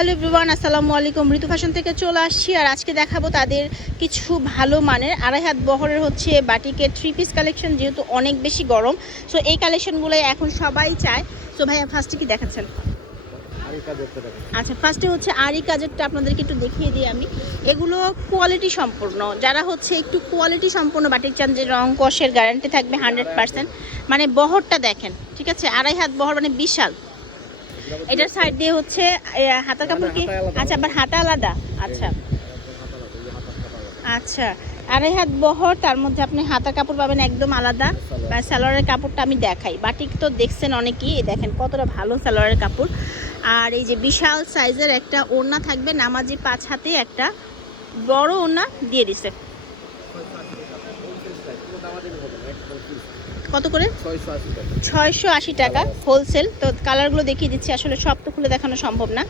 Hello everyone, আসসালামু আলাইকুম। ঋতু fashion থেকে চলে আসছি আর আজকে দেখাবো তাদের কিছু ভালো মানের আড়াই হাত বহরের হচ্ছে বাটিকের থ্রি পিস কালেকশন যেহেতু অনেক বেশি গরম। সো এই কালেকশনগুলো এখন সবাই চায়। সো ভাইয়া ফার্স্টে কি দেখাচ্ছেন? আচ্ছা ফার্স্টে হচ্ছে আরি কাজেরটা আপনাদেরকে একটু দেখিয়ে দিই আমি। এগুলো কোয়ালিটি সম্পূর্ণ। যারা হচ্ছে একটু কোয়ালিটি সম্পূর্ণ বাটিক চান, যে রং কষের গ্যারান্টি থাকবে হান্ড্রেড পার্সেন্ট মানে বহরটা দেখেন, ঠিক আছে? আড়াই হাত বহর মানে বিশাল। এটার সাইড দিয়ে হচ্ছে এ, হাতার কাপড় কি? আচ্ছা আবার হাতা আলাদা? আচ্ছা। আচ্ছা। আড়াই হাত বহর তার মধ্যে আপনি হাতার কাপড় পাবেন একদম আলাদা। বা সালোয়ারের কাপড়টা আমি দেখাই। বাটিক তো দেখছেন অনেকেই দেখেন কতটা ভালো সালোয়ারের কাপড়। আর এই যে বিশাল সাইজের একটা ওড়না থাকবে নামাজি পাঁচ হাতে একটা বড় ওড়না দিয়ে দিছে। কত করে? ছয়শো আশি টাকা হোলসেল তো কালারগুলো দেখিয়ে দিচ্ছি। আসলে সব তো খুলে দেখানো সম্ভব না।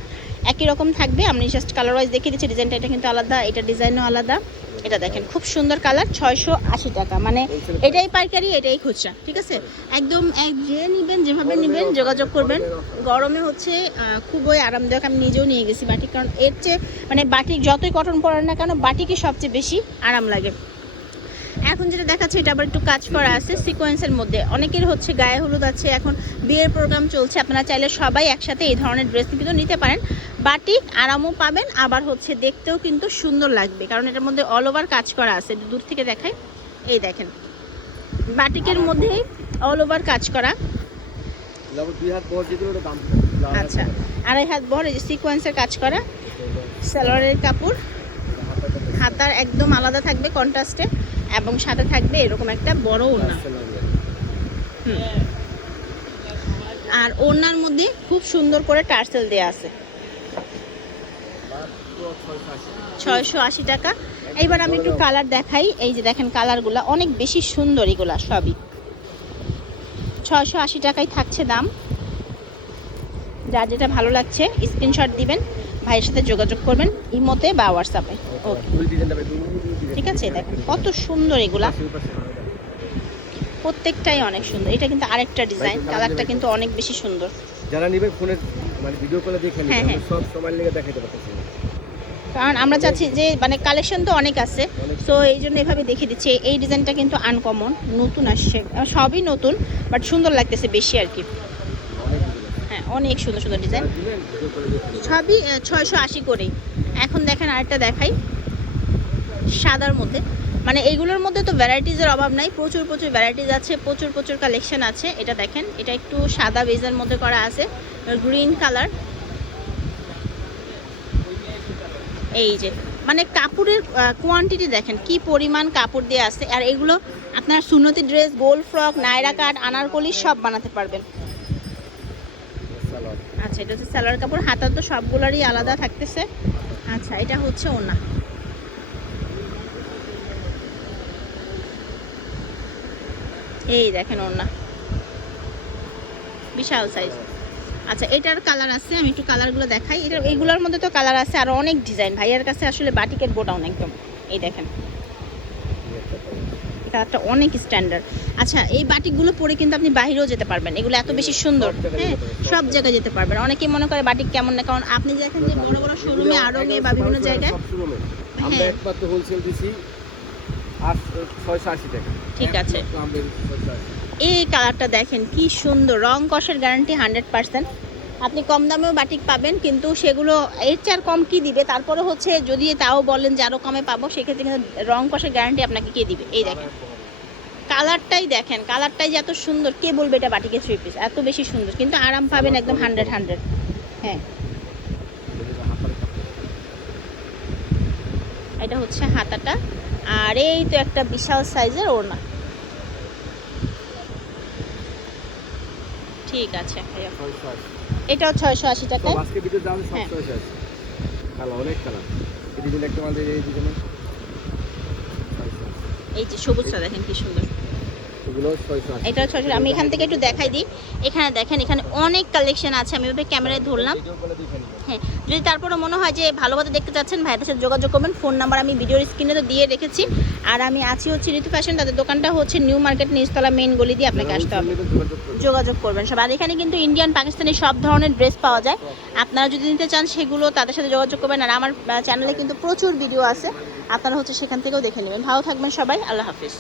একই রকম থাকবে। আমি জাস্ট কালার ওয়াইজ দেখিয়ে দিচ্ছি। ডিজাইনটা এটা কিন্তু আলাদা, এটা ডিজাইনও আলাদা। এটা দেখেন, খুব সুন্দর কালার ছয়শো আশি টাকা। মানে এটাই পাইকারি, এটাই খুচরা, ঠিক আছে? একদম এক যে নেবেন, যেভাবে নেবেন, যোগাযোগ করবেন। গরমে হচ্ছে খুবই আরামদায়ক। আমি নিজেও নিয়ে গেছি বাটিক, কারণ এর চেয়ে মানে বাটিক যতই কটন পরান না কেন, বাটিকই সবচেয়ে বেশি আরাম লাগে। এখন যেটা দেখাচ্ছে এটা আবার একটু কাজ করা আছে সিকোয়েন্সের মধ্যে। অনেকের হচ্ছে গায়ে হলুদ আছে এখন বিয়ের প্রোগ্রাম চলছে। আপনারা চাইলে সবাই একসাথে এই ধরনের ড্রেস কিন্তু নিতে পারেন। বাটিক আরামও পাবেন আবার হচ্ছে দেখতেও কিন্তু সুন্দর লাগবে কারণ এটার মধ্যে অল ওভার কাজ করা আছে। দূর থেকে দেখাই। এই দেখেন। বাটিকের মধ্যে অল ওভার কাজ করা। আচ্ছা। আড়াই হাত বড় এই যে সিকোয়েন্সের কাজ করা। সালোয়ারের কাপড়। হাতার একদম আলাদা থাকবে কন্ট্রাস্টে এবং সাথে থাকবে এরকম একটা বড় ওড়না। আর ওড়নার মধ্যে খুব সুন্দর করে টার্সেল দেওয়া আছে। ছয়শো আশি টাকা। এইবার আমি একটু কালার দেখাই। এই যে দেখেন কালারগুলো অনেক বেশি সুন্দর এগুলা সবই। ছয়শো আশি টাকায় থাকছে দাম। যার যেটা ভালো লাগছে স্ক্রিনশট দিবেন ভাইয়ের সাথে যোগাযোগ করবেন ইমোতে বা হোয়াটসঅ্যাপে ওকে ঠিক আছে দেখেন কত সুন্দর এগুলা। প্রত্যেকটাই অনেক সুন্দর। এটা কিন্তু আরেকটা ডিজাইন কালারটা কিন্তু অনেক বেশি সুন্দর। যারা নিবে ফোনে মানে ভিডিও কলে দেখে হ্যাঁ, নিবে হ্যাঁ। সব সময় লেগে দেখাতে পারতেছি কারণ আমরা চাচ্ছি যে মানে কালেকশন তো অনেক আছে। সো এই জন্য এভাবে দেখে দিচ্ছি। এই ডিজাইনটা কিন্তু আনকমন নতুন আসছে। সবই নতুন বাট সুন্দর লাগতেছে বেশি আর কি। হ্যাঁ অনেক সুন্দর সুন্দর ডিজাইন। সবই ছয়শো আশি করেই। এখন দেখেন আরেকটা দেখাই। সাদার মধ্যে। মানে এইগুলোর মধ্যে তো ভ্যারাইটিজের অভাব নাই। প্রচুর প্রচুর ভ্যারাইটিজ আছে, প্রচুর প্রচুর কালেকশন আছে। এটা দেখেন, এটা একটু সাদা বেজের মধ্যে করা আছে। গ্রিন কালার এই যে মানে কাপড়ের কোয়ান্টিটি দেখেন, কি পরিমাণ কাপড় দিয়ে আছে। আর এগুলো আপনার সুন্নতি ড্রেস গোল ফ্রক নায়রা কাট আনারকলি সব বানাতে পারবেন। আচ্ছা এটা হচ্ছে সালোয়ার কাপড়। হাতা তো সবগুলোরই আলাদা থাকতেছে। আচ্ছা এটা হচ্ছে ওনা। এই দেখেন ওনা। বিশাল সাইজ আচ্ছা এটার কালার আছে, আমি একটু কালারগুলো দেখাই। এটা এইগুলোর মধ্যে তো কালার আছে, আর অনেক ডিজাইন ভাইয়ার কাছে আসলে বাটিকের গোডাউন একদম। এই দেখেন। কালারটা অনেক স্ট্যান্ডার্ড আচ্ছা এই বাটিকগুলো পরে কিন্তু আপনি বাইরেও যেতে পারবেন। এগুলো এত বেশি সুন্দর। হ্যাঁ সব জায়গায় যেতে পারবেন। অনেকেই মনে করে বাটিক কেমন না কারণ আপনি দেখেন যে বড় বড় শোরুমে আরবে বা বিভিন্ন জায়গায়। আমরা হ্যাঁ। একমাত্র হোলসেল দিছি ঠিক আছে। একমাত্র আমরা দিচ্ছি 680 এই কালারটা দেখেন কি সুন্দর। রং কষের গ্যারান্টি হান্ড্রেড পার্সেন্ট আপনি কম দামেও বাটিক পাবেন, কিন্তু সেগুলো এর চেয়ে আর কম কি দিবে? তারপরে হচ্ছে যদি তাও বলেন যে আরও কমে পাবো, সেক্ষেত্রে কিন্তু রং কষের গ্যারান্টি আপনাকে কে দিবে? এই দেখেন। কালারটাই দেখেন কালারটাই যে এত সুন্দর, কে বলবে এটা বাটিকে থ্রি পিস এত বেশি সুন্দর, কিন্তু আরাম পাবেন একদম হান্ড্রেড হান্ড্রেড হ্যাঁ। এটা হচ্ছে হাতাটা, আর এই তো একটা বিশাল সাইজের ওড়না। ঠিক আছে, ভাইয়া। 680 এটাও ছয়শো আশি টাকা। আজকে ভিডিও দাম সব হ্যাঁ। 680 কালার অনেক কালার। এই ডিজাইন একটা মাল ডিজাইন এই যে সবুজটা দেখেন কি সুন্দর। ছয়শো আশি এটা ছয়শো আমি এখান থেকে একটু দেখাই দিই। এখানে দেখেন এখানে অনেক কালেকশন আছে। আমি ওভাবে ক্যামেরায় ধরলাম। হ্যাঁ যদি তারপরে মনে হয় যে ভালোভাবে দেখতে চাচ্ছেন ভাইদের সাথে যোগাযোগ করবেন। ফোন নাম্বার আমি ভিডিওর স্ক্রিনে তো দিয়ে রেখেছি। আর আমি আছি হচ্ছে ঋতু ফ্যাশন তাদের দোকানটা হচ্ছে নিউ মার্কেট নিচতলা মেইন গলি দিয়ে আপনাকে আসতে হবে। যোগাযোগ করবেন। যোগাযোগ করবেন সব। আর এখানে কিন্তু ইন্ডিয়ান পাকিস্তানি সব ধরনের ড্রেস পাওয়া যায়। আপনারা যদি নিতে চান সেগুলো তাদের সাথে যোগাযোগ করবেন। আর আমার চ্যানেলে কিন্তু প্রচুর ভিডিও আছে। আপনারা হচ্ছে সেখান থেকেও দেখে নেবেন। ভালো থাকবেন সবাই। আল্লাহ হাফিজ।